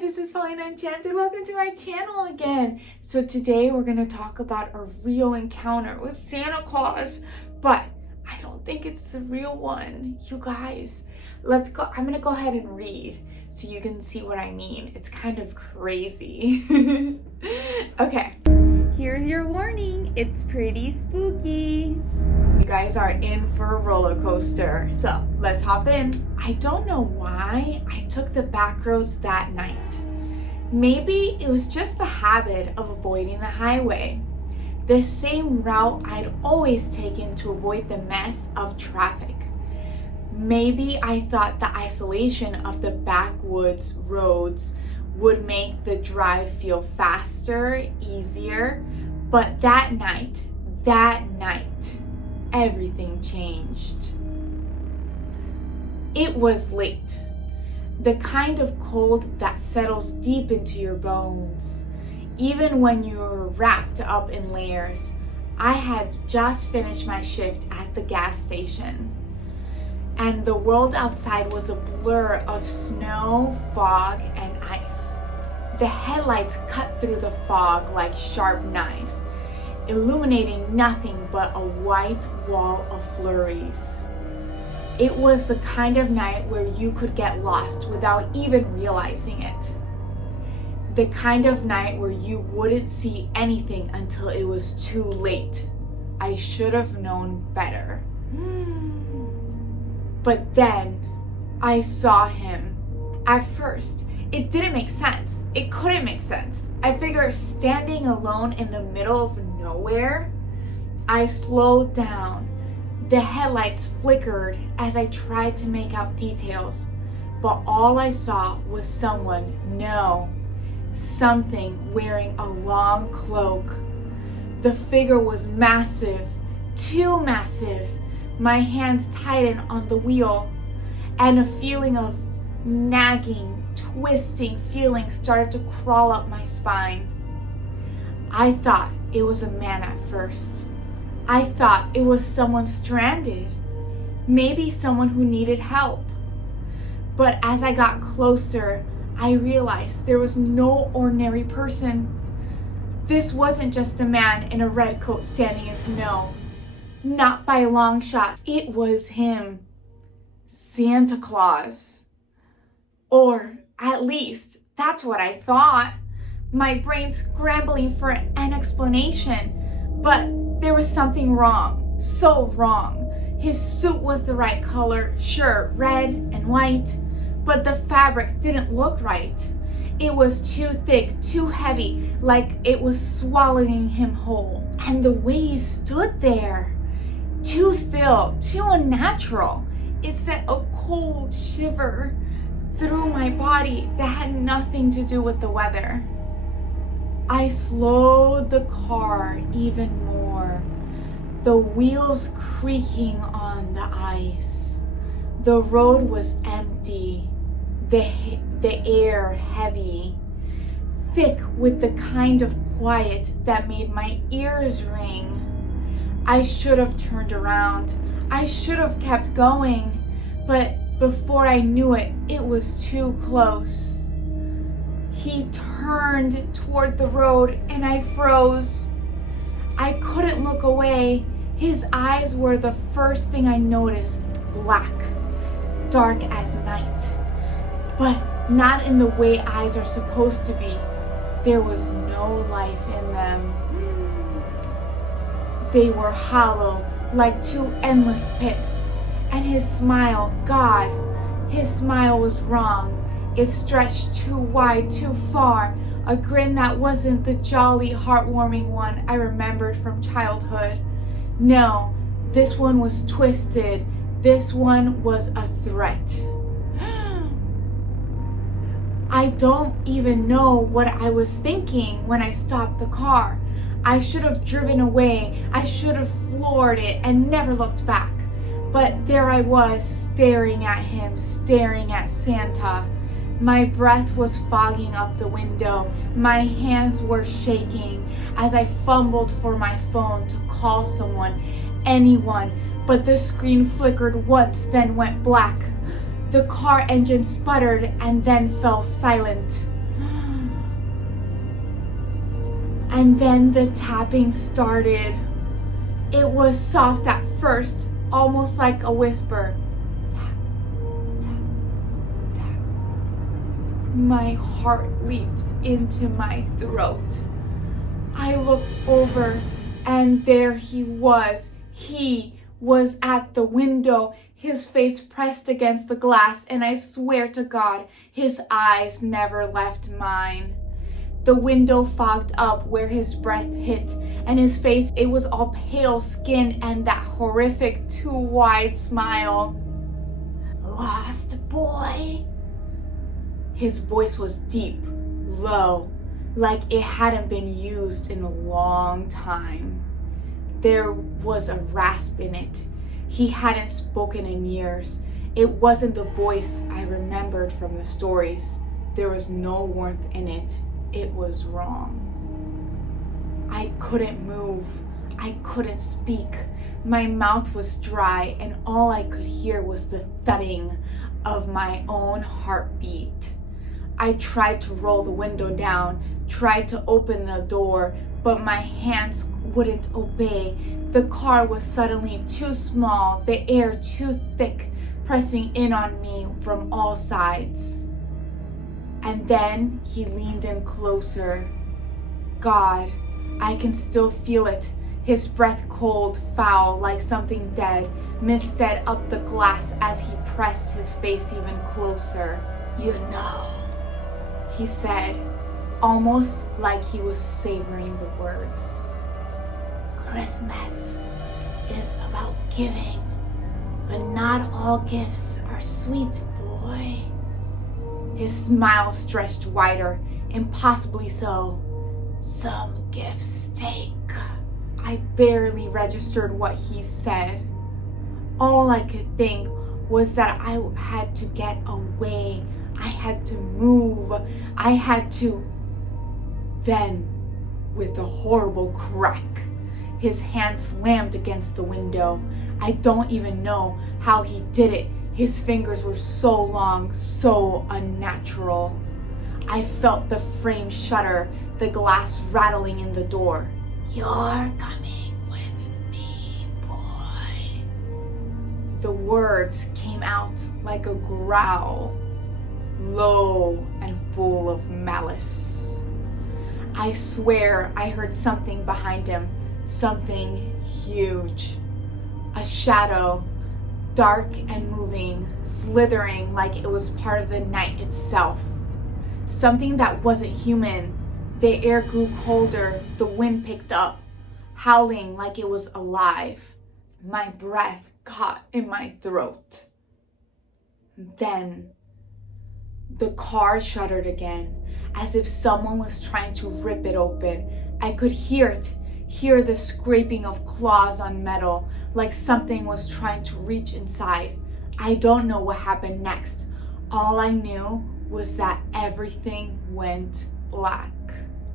This is Paulina Enchanted. Welcome to my channel again. So today we're going to talk about a real encounter with Santa Claus, but I don't think it's the real one. You guys, let's go. I'm going to go ahead and read so you can see what I mean. It's kind of crazy. Okay, here's your warning. It's pretty spooky. You guys are in for a roller coaster. So let's hop in. I don't know why I took the back roads that night. Maybe it was just the habit of avoiding the highway. The same route I'd always taken to avoid the mess of traffic. Maybe I thought the isolation of the backwoods roads would make the drive feel faster, easier. But that night, everything changed. It was late. The kind of cold that settles deep into your bones. Even when you're wrapped up in layers. I had just finished my shift at the gas station. And the world outside was a blur of snow, fog, and ice. The headlights cut through the fog like sharp knives, illuminating nothing but a white wall of flurries. It was the kind of night where you could get lost without even realizing it. The kind of night where you wouldn't see anything until it was too late. I should have known better. But then I saw him. At first, it didn't make sense. It couldn't make sense. I figured standing alone in the middle of nowhere. I slowed down. The headlights flickered as I tried to make out details, but all I saw was something wearing a long cloak. The figure was massive, too massive. My hands tightened on the wheel, and a feeling of nagging, twisting feeling started to crawl up my spine. I thought it was a man at first. I thought it was someone stranded, maybe someone who needed help. But as I got closer, I realized there was no ordinary person. This wasn't just a man in a red coat standing in snow. Not by a long shot. It was him, Santa Claus. Or at least that's what I thought. My brain scrambling for an explanation, but there was something wrong, so wrong. His suit was the right color, sure, red and white, but the fabric didn't look right. It was too thick, too heavy, like it was swallowing him whole. And the way he stood there, too still, too unnatural. It sent a cold shiver through my body that had nothing to do with the weather. I slowed the car even more, the wheels creaking on the ice. The road was empty, the air heavy, thick with the kind of quiet that made my ears ring. I should have turned around. I should have kept going, but before I knew it, it was too close. He turned toward the road and I froze. I couldn't look away. His eyes were the first thing I noticed, black, dark as night. But not in the way eyes are supposed to be. There was no life in them. They were hollow, like two endless pits. And his smile, God, his smile was wrong. It stretched too wide, too far, a grin that wasn't the jolly, heartwarming one I remembered from childhood. No, this one was twisted. This one was a threat. I don't even know what I was thinking when I stopped the car. I should have driven away. I should have floored it and never looked back. But there I was, staring at him, staring at Santa. My breath was fogging up the window. My hands were shaking as I fumbled for my phone to call someone, anyone, but the screen flickered once, then went black. The car engine sputtered and then fell silent. And then the tapping started. It was soft at first, almost like a whisper. Tap, tap, tap. My heart leaped into my throat. I looked over, and there he was. He was at the window, his face pressed against the glass, and I swear to God, his eyes never left mine. The window fogged up where his breath hit, and his face, it was all pale skin and that horrific too wide smile. Lost boy? His voice was deep, low, like it hadn't been used in a long time. There was a rasp in it. He hadn't spoken in years. It wasn't the voice I remembered from the stories. There was no warmth in it. It was wrong. I couldn't move. I couldn't speak. My mouth was dry, and all I could hear was the thudding of my own heartbeat. I tried to roll the window down, tried to open the door, but my hands wouldn't obey. The car was suddenly too small, the air too thick, pressing in on me from all sides. And then he leaned in closer. God, I can still feel it. His breath cold, foul, like something dead, misted up the glass as he pressed his face even closer. You know, he said, almost like he was savoring the words. Christmas is about giving, but not all gifts are sweet, boy. His smile stretched wider, impossibly so. Some gifts take. I barely registered what he said. All I could think was that I had to get away. I had to move. I had to. Then, with a horrible crack, his hand slammed against the window. I don't even know how he did it. His fingers were so long, so unnatural. I felt the frame shudder, the glass rattling in the door. You're coming with me, boy. The words came out like a growl, low and full of malice. I swear I heard something behind him, something huge. A shadow, dark and moving, slithering like it was part of the night itself. Something that wasn't human. The air grew colder, the wind picked up, howling like it was alive. My breath caught in my throat. Then, the car shuddered again, as if someone was trying to rip it open. I could hear it, hear the scraping of claws on metal, like something was trying to reach inside. I don't know what happened next. All I knew was that everything went black.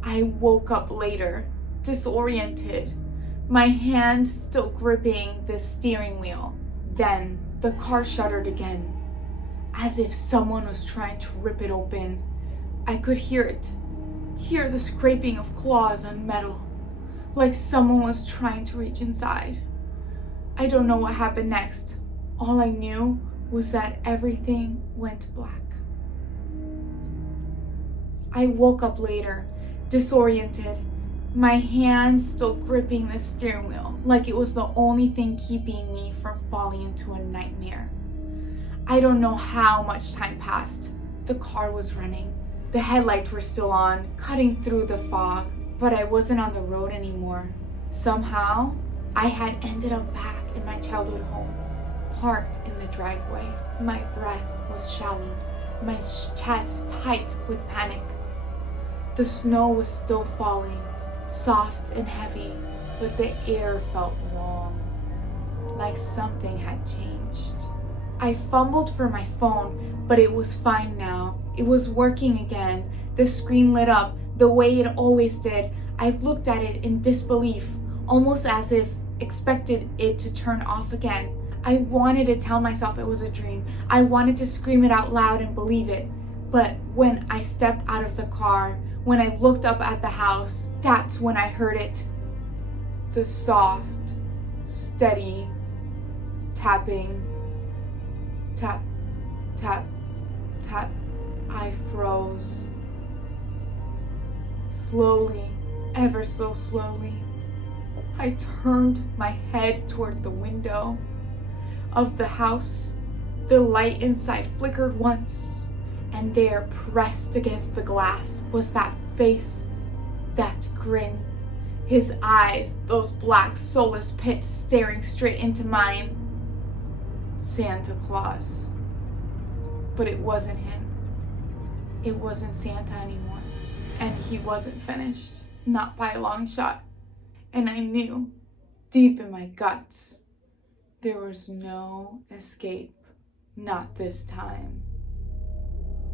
I woke up later, disoriented, my hand still gripping the steering wheel. Then the car shuddered again, as if someone was trying to rip it open. I could hear it, hear the scraping of claws on metal, like someone was trying to reach inside. I don't know what happened next. All I knew was that everything went black. I woke up later, disoriented, my hand still gripping the steering wheel, like it was the only thing keeping me from falling into a nightmare. I don't know how much time passed. The car was running. The headlights were still on, cutting through the fog, but I wasn't on the road anymore. Somehow, I had ended up back in my childhood home, parked in the driveway. My breath was shallow, my chest tight with panic. The snow was still falling, soft and heavy, but the air felt wrong, like something had changed. I fumbled for my phone, but it was fine now. It was working again. The screen lit up the way it always did. I looked at it in disbelief, almost as if expected it to turn off again. I wanted to tell myself it was a dream. I wanted to scream it out loud and believe it. But when I stepped out of the car, When I looked up at the house, that's when I heard it. The soft, steady tapping. Tap, tap, tap. I froze. Slowly, ever so slowly, I turned my head toward the window of the house. The light inside flickered once, and there, pressed against the glass, was that face, that grin. His eyes, those black, soulless pits staring straight into mine. Santa Claus. But it wasn't him. It wasn't Santa anymore. And he wasn't finished. Not by a long shot. And I knew, deep in my guts, there was no escape. Not this time.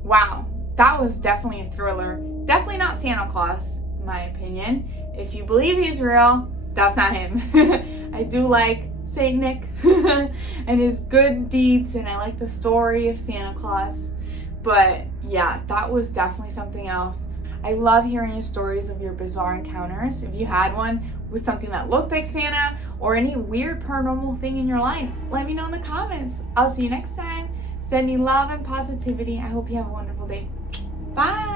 Wow, that was definitely a thriller. Definitely not Santa Claus, in my opinion. If you believe he's real, that's not him. I do like Saint Nick and his good deeds, and I like the story of Santa Claus. But yeah, that was definitely something else. I love hearing your stories of your bizarre encounters. If you had one with something that looked like Santa or any weird paranormal thing in your life, let me know in the comments. I'll see you next time. Sending love and positivity. I hope you have a wonderful day. Bye.